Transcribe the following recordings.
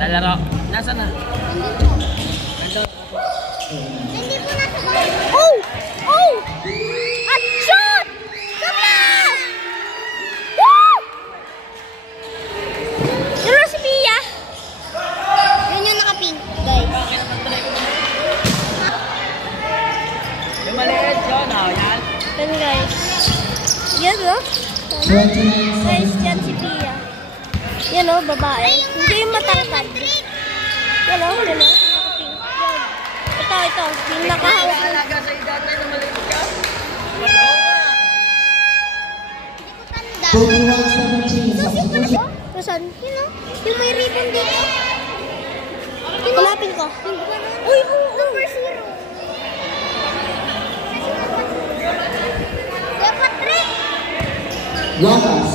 Lalaro. Nasaan na? Hindi po nasa bawah. Oh! Oh! At shot! Come Woo! Pero si Pia. Yun yung naka-pink, guys. Yung maliit yun, yan. Yan, guys. Yan, no? Guys, yan si Pia. Yan, no, babae. Hindi yung matangkad. Yan, no, yan, no. Ito. Yung nakahawak. Alaga sa edad na yung maliit ka. Hindi ko tanda. Saan? Yun, no? Yung may ribbon dito. Hanapin ko. Uy, number 0. Dapat trick. Lakas.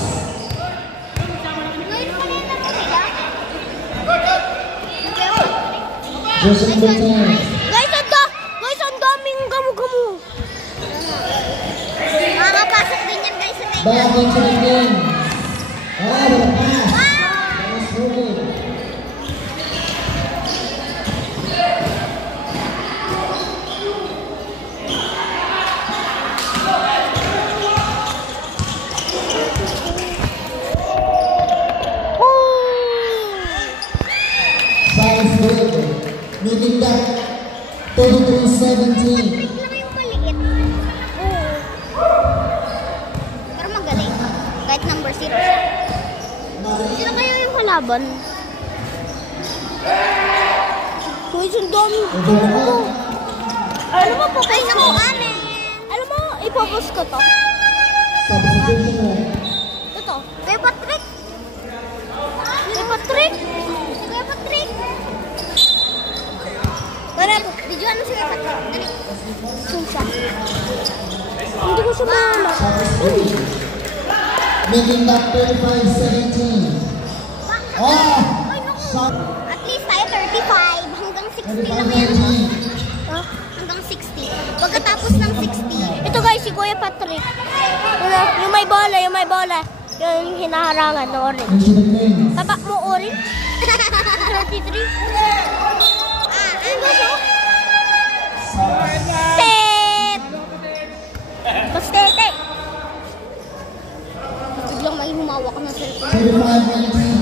Joseph Bertrand. Guys, ang daming gamu-gamu. Makakapasok din yan, guys, sa net. Back into the game. Ah, the pass. Nice moving. Size good. Making that 33-17. Lang yung maliit. Pero magaling. Kahit number 0 siya. Sino kaya yung kalaban? Guys, ang dami. Ano ba po? Ay, naku, amin. Alam mo, ipopost ko to. Substitution mo. Ito. Kuya Patrick. Kuya Patrick. Kuya Patrick. Wala po. Did you ano si Kuya Patrick? Dali. Sunsa. Hindi ko siya mahala. Substitution. Making that 35-17. Oh! Shot. At least tayo 35. Hanggang 60 lang yan. 35-19. Hanggang 60. Pagkatapos ng 60. Ito guys, si Kuya Patrick. Yung may bola, yung hinaharangan na orange. Into the game. Tapak mo orange? 33. Step! Bastete! Biglang may humawak na cellphone. 35-19.